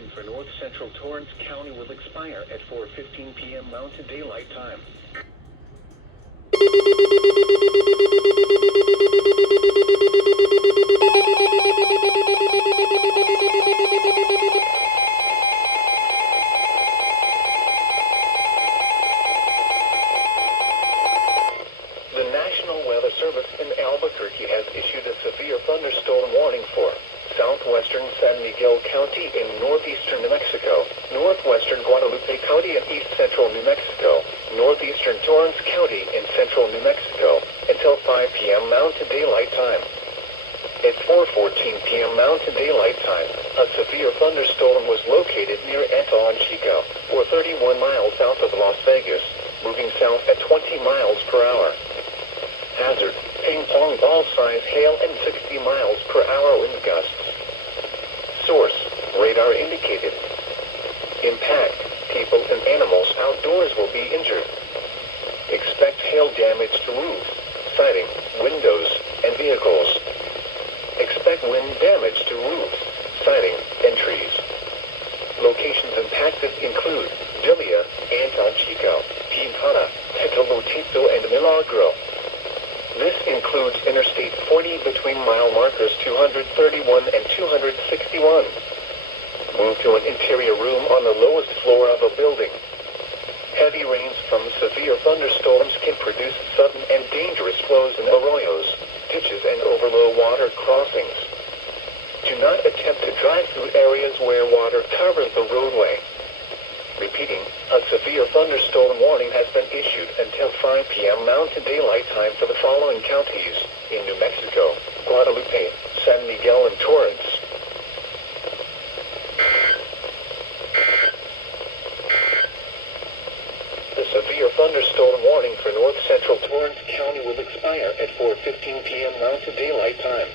warning for north central Torrance County will expire at 4:15 p.m. Mountain Daylight Time. The National Weather Service in Albuquerque has issued a severe thunderstorm warning for southwestern San Miguel County in northeastern New Mexico, northwestern Guadalupe County in east central New Mexico, northeastern Torrance County in central New Mexico, until 5 p.m. Mountain Daylight Time. At 4:14 p.m. Mountain Daylight Time, a severe thunderstorm was located near Atoll and Chico, or 31 miles south of Las Vegas, moving south at 20 miles per hour. Hazard, ping-pong ball-size hail and 60 miles per hour wind gusts. Source, radar indicated. Impact, people and animals outdoors will be injured. Expect hail damage to roofs, siding, windows, and vehicles. Expect wind damage to roofs, siding, and trees. Locations impacted include Villa, Atoll Chico, Quintana, Tecolotico, and Milagro. This includes Interstate 40 between mile markers 231 and 261. Move to an interior room on the lowest floor of a building. Heavy rains from severe thunderstorms can produce sudden and dangerous flows in arroyos, ditches, and over low water crossings. Do not attempt to drive through areas where water covers the roadway. Repeating, a severe thunderstorm warning has been issued until 5 p.m. Mountain Daylight Time for the following counties in New Mexico: Guadalupe, San Miguel, and Torrance. The severe thunderstorm warning for north central Torrance County will expire at 4:15 p.m. Mountain Daylight Time.